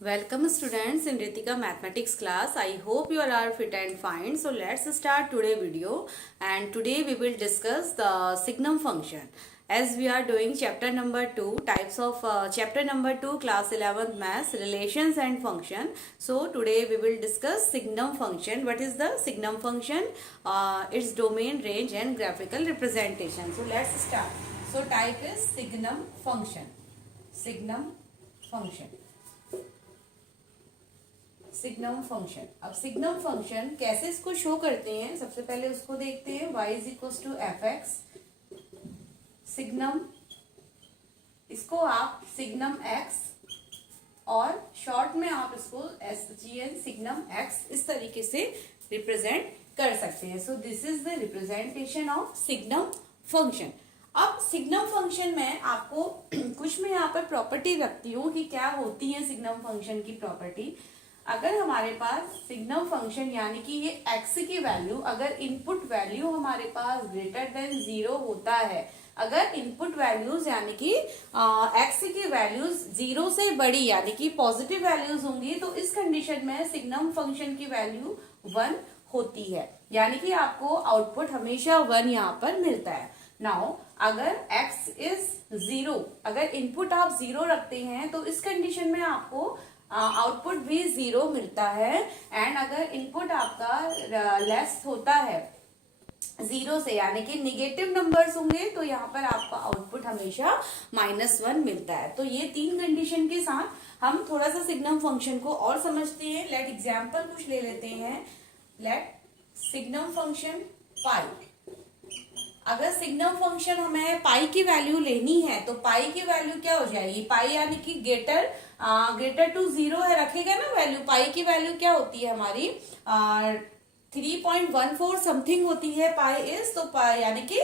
Welcome students in Ritika mathematics class. I hope you all are fit and fine. So let's start today video, and today we will discuss the signum function. As we are doing chapter number 2, types of chapter number 2 class 11th maths, relations and function. So today we will discuss signum function. What is the signum function? Its domain, range and graphical representation. So let's start. So type is signum function. Signum function. Signum function. अब signum function कैसे इसको show करते हैं, सबसे पहले उसको देखते हैं. y is equal to f x. Signum, इसको आप सिग्नम एक्स और शॉर्ट में आप इसको SGN सिग्नम एक्स इस तरीके से रिप्रेजेंट कर सकते हैं. So this is the representation of signum function. अब सिग्नम फंक्शन में आपको कुछ मैं यहाँ पर प्रॉपर्टी रखती हूँ कि क्या होती है सिग्नम फंक्शन की प्रॉपर्टी. अगर हमारे पास सिग्नम फंक्शन यानी कि ये x की वैल्यू, अगर इनपुट वैल्यू हमारे पास ग्रेटर देन 0 होता है, अगर इनपुट वैल्यूज यानी कि x की वैल्यूज 0 से बड़ी यानी कि पॉजिटिव वैल्यूज होंगी, तो इस कंडीशन में सिग्नम फंक्शन की वैल्यू 1 होती है, यानी कि आपको आउटपुट हमेशा 1 यहाँ पर मिलता है. नाउ अगर x इज 0, अगर इनपुट आप 0 रखते हैं तो इस कंडीशन में आपको आउटपुट भी 0 मिलता है. एंड अगर इनपुट आपका लेस होता है 0 से यानी कि निगेटिव नंबर्स होंगे तो यहाँ पर आपका आउटपुट हमेशा -1 मिलता है. तो ये 3 कंडीशन के साथ हम थोड़ा सा सिग्नम फंक्शन को और समझते हैं. लेट एग्जाम्पल कुछ ले लेते हैं. लेट सिग्नम फंक्शन पाई. अगर सिग्नम फंक्शन हमें पाई की वैल्यू लेनी है तो पाई की वैल्यू क्या हो जाएगी. पाई यानी कि ग्रेटर टू 0 है, रखेगा ना वैल्यू. पाई की वैल्यू क्या होती है हमारी 3.14 समथिंग होती है पाई इज. तो पाई यानी कि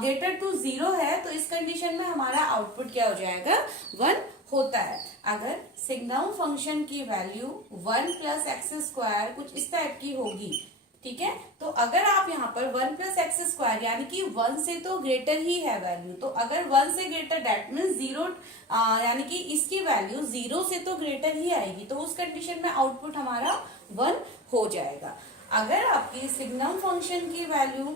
ग्रेटर टू 0 है, तो इस कंडीशन में हमारा आउटपुट क्या हो जाएगा 1 होता है. अगर सिग्नम फंक्शन की वैल्यू 1 प्लस एक्स स्क्वायर कुछ इस टाइप की होगी, ठीक है, तो अगर आप यहाँ पर 1 प्लस एक्स स्क्वायर यानी कि 1 से तो ग्रेटर ही है वैल्यू, तो अगर 1 से ग्रेटर दैट मीन्स 0 यानी कि इसकी वैल्यू 0 से तो ग्रेटर ही आएगी, तो उस कंडीशन में आउटपुट हमारा 1 हो जाएगा. अगर आपकी सिग्नम फंक्शन की वैल्यू,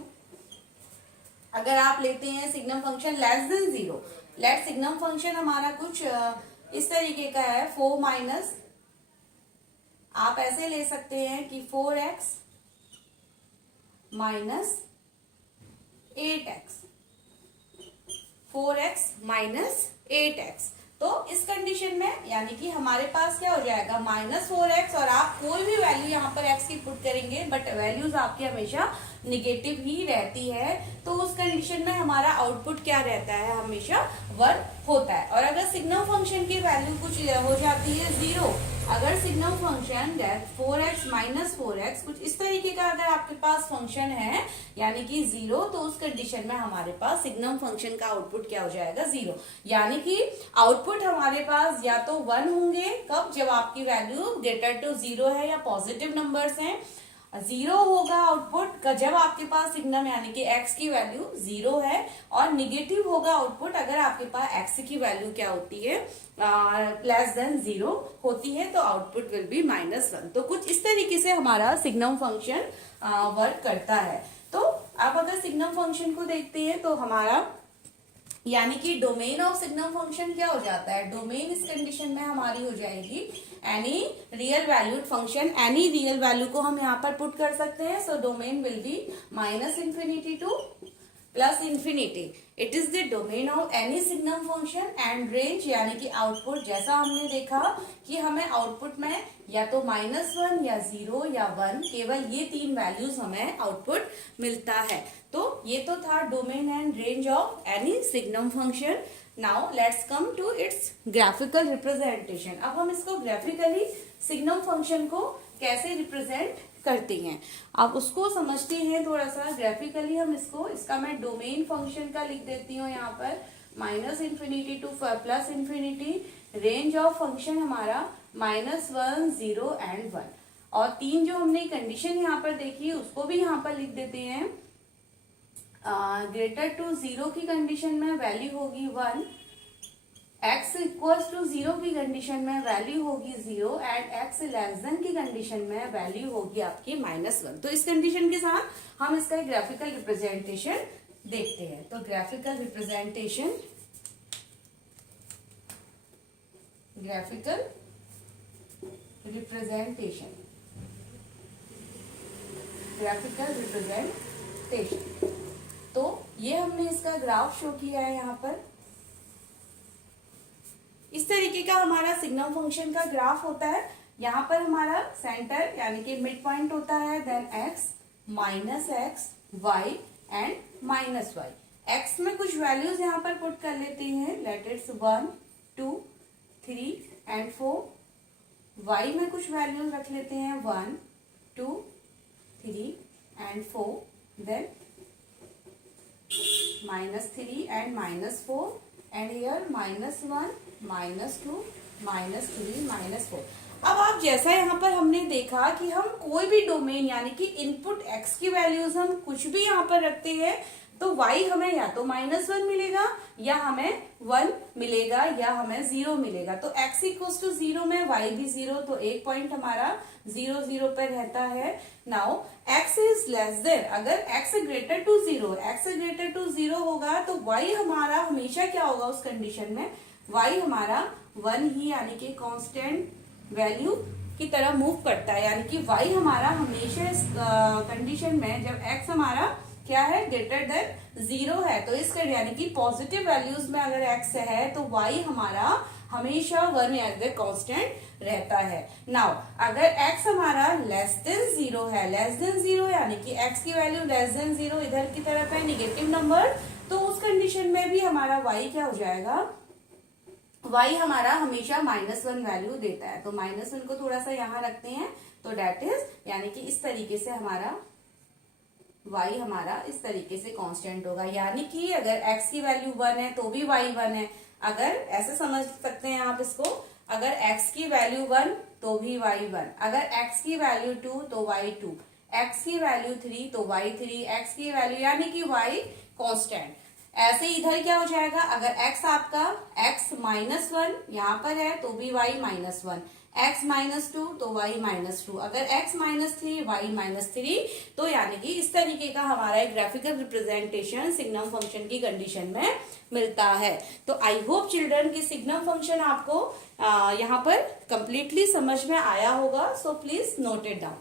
अगर आप लेते हैं signum function less than 0, let signum function हमारा कुछ इस तरीके का है 4 माइनस, आप ऐसे ले सकते हैं कि 4x minus 8x, 4x minus 8x. तो इस कंडीशन में यानी कि हमारे पास क्या हो जाएगा -4x, और आप कोई भी वैल्यू यहाँ पर x की पुट करेंगे बट वैल्यूज आपकी हमेशा निगेटिव ही रहती है, तो उस कंडीशन में हमारा आउटपुट क्या रहता है हमेशा 1 होता है. और अगर सिग्नम फंक्शन की वैल्यू कुछ हो जाती है 0, अगर signum function 4x minus 4x कुछ इस तरीके का अगर आपके पास फंक्शन है यानी कि 0, तो उस कंडीशन में हमारे पास सिग्नम फंक्शन का आउटपुट क्या हो जाएगा 0, यानी कि आउटपुट हमारे पास या तो 1 होंगे. कब, जब आपकी वैल्यू ग्रेटर टू 0 है या पॉजिटिव नंबर्स हैं. 0 होगा आउटपुट जब आपके पास सिग्नम यानी कि x की वैल्यू 0 है, और निगेटिव होगा आउटपुट अगर आपके पास x की वैल्यू क्या होती है लेस देन 0 होती है, तो आउटपुट विल बी -1. तो कुछ इस तरीके से हमारा सिग्नम फंक्शन वर्क करता है. तो अब अगर सिग्नम फंक्शन को देखते हैं तो हमारा यानी कि डोमेन ऑफ सिग्नम फंक्शन क्या हो जाता है. डोमेन इस कंडीशन में हमारी हो जाएगी any real valued function. Any real value को हम यहाँ पर पुट कर सकते हैं. So domain will be -infinity to +infinity. It is the domain of any signum function. And range यानी कि आउटपुट, जैसा हमने देखा कि हमें आउटपुट में या तो -1 या 0 या 1, केवल ये 3 वैल्यूज हमें आउटपुट मिलता है. तो ये तो था domain and range of any signum function. Now let's come to its graphical representation. अब हम इसको ग्राफिकली सिग्नम फंक्शन को कैसे रिप्रेजेंट करते हैं आप उसको समझते हैं थोड़ा सा ग्राफिकली. हम इसका मैं डोमेन फंक्शन का लिख देती हूँ यहाँ पर -infinity to +infinity. Range of function हमारा -1, 0 एंड 1. और 3 जो हमने कंडीशन यहाँ पर देखी उसको भी यहाँ पर लिख देते हैं. ग्रेटर टू 0 की कंडीशन में वैल्यू होगी 1 x इक्वल टू 0 की कंडीशन में वैल्यू होगी 0 एंड x लेस देन की कंडीशन में वैल्यू होगी आपकी -1। तो इस कंडीशन के साथ हम इसका एक ग्राफिकल रिप्रेजेंटेशन देखते हैं। तो ग्राफिकल रिप्रेजेंटेशन तो ये हमने इसका ग्राफ शो किया है यहाँ पर। इस तरीके का हमारा सिग्नम फंक्शन का ग्राफ होता है। यहाँ पर हमारा सेंटर यानी कि मिड पॉइंट होता है, then x minus x y and minus y. X में कुछ वैल्यूज यहाँ पर पुट कर लेते हैं, लेट इट्स 1 2 3 एंड 4। वाई में कुछ वैल्यूज रख लेते हैं 1 2 3 and 4, then -3 and -4 and here -1 -2 -3 -4। अब आप जैसा यहाँ पर हमने देखा कि हम कोई भी डोमेन यानी कि इनपुट x की वैल्यूज हम कुछ भी यहाँ पर रखते हैं तो y हमें या तो -1 मिलेगा या हमें 1 मिलेगा या हमें 0 मिलेगा। तो x इक्वल्स टू 0 में y भी 0, तो एक पॉइंट हमारा 0 0 पर रहता है। Now x is less than, अगर x greater to 0, x greater to 0 होगा तो y हमारा हमेशा क्या होगा उस कंडीशन में, y हमारा 1 ही यानी कि कांस्टेंट वैल्यू की तरह मूव करता है। यानी कि y हमारा हमेशा इस कंडीशन में जब x हमारा क्या है ग्रेटर देन 0 है, तो इस यानी कि पॉजिटिव वैल्यूज में अगर x है तो y हमारा हमेशा 1 एज ए कांस्टेंट रहता है। नाउ अगर x हमारा लेस देन 0 है, लेस देन 0 यानी कि x की वैल्यू लेस देन 0 इधर की तरफ है निगेटिव नंबर, तो उस कंडीशन में भी हमारा y क्या हो जाएगा, y हमारा हमेशा -1 वैल्यू देता है। तो -1 को थोड़ा सा यहाँ रखते हैं, तो डेट इज यानी कि इस तरीके से हमारा y हमारा इस तरीके से कांस्टेंट होगा। यानी कि अगर x की वैल्यू 1 है तो भी y 1 है। अगर ऐसे समझ सकते हैं आप इसको, अगर x की वैल्यू 1 तो भी y 1, अगर x की वैल्यू 2 तो y 2, x की वैल्यू 3 तो y 3, x की वैल्यू यानी कि y कांस्टेंट। ऐसे इधर क्या हो जाएगा, अगर x आपका x -1 यहाँ पर है तो भी y -1, x -2 तो y -2, अगर x -3 y -3, तो यानी कि इस तरीके का हमारा एक ग्राफिकल रिप्रेजेंटेशन सिग्नम फंक्शन की कंडीशन में मिलता है। तो आई होप चिल्ड्रन की सिग्नम फंक्शन आपको यहाँ पर कंप्लीटली समझ में आया होगा। So please note it down.